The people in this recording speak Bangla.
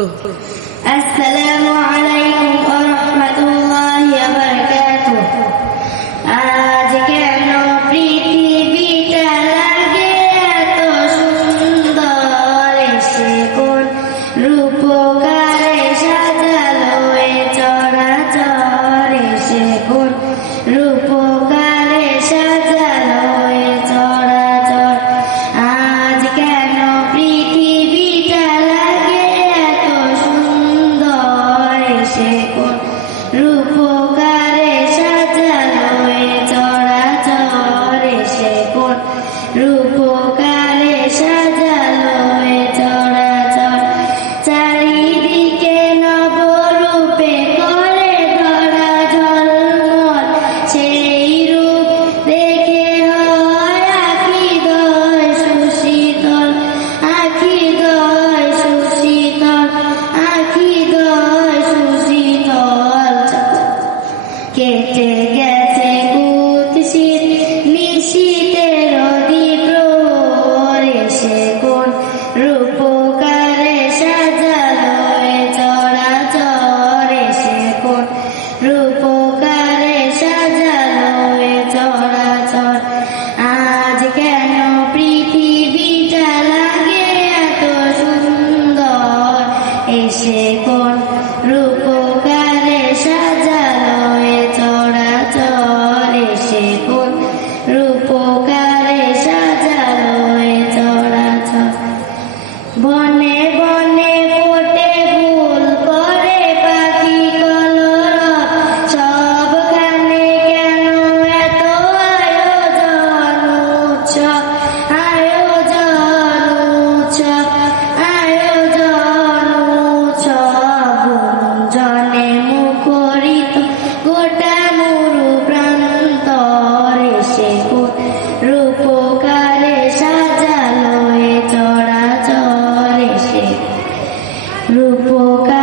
আসসালামু আলাইকুম ওয়া রাহমাতুল্লাহি ওয়া বারাকাতুহু। আজ কেন পৃথিবীটা লাগে এত সুন্দর, এসে কোন রূপকারে সাজালো এ চরাচর, এসে কোন রূপকারে সাজালো এ চরাচর। আজ কেন পৃথিবীটা লাগে এত সুন্দর, এসে কোন রূপকারে সাজালো এ চরাচর, এসে কোন রূপকারে সাজালো এ চরাচর। চারিদিকে নবরূপে করে ধরা ঝলমল, সেই রূপ দেখে হয় আখিদয় সুশীতল, আখিদয় সুশীতল, আখিদয় সুশীতল। কেটে গেছে কুৎসিত নিশীথের দ্বীপ্রহর, এসে কোন রূপকারে সাজালো এ চরাচর, এসে কোন রূপকারে সাজালো এ চরাচর। আজ কেন পৃথিবীটা লাগে এত সুন্দর, এসে কোন রূপকারে সাজালো এ চরাচর, এসে কোন রূপকারে সাজালো এ চরাচর। বনে বনে ফোটে ফুল করে পাখি কলরব, সবখানে কেন এত আয়োজন উৎসব, আয়োজন উৎসব, আয়োজন উৎসব। গুঞ্জনে মুখরিত গোটা মুরু প্রান্তর, এসে কোন রূপকারে সাজালো এ চরাচর, এসে রূপকার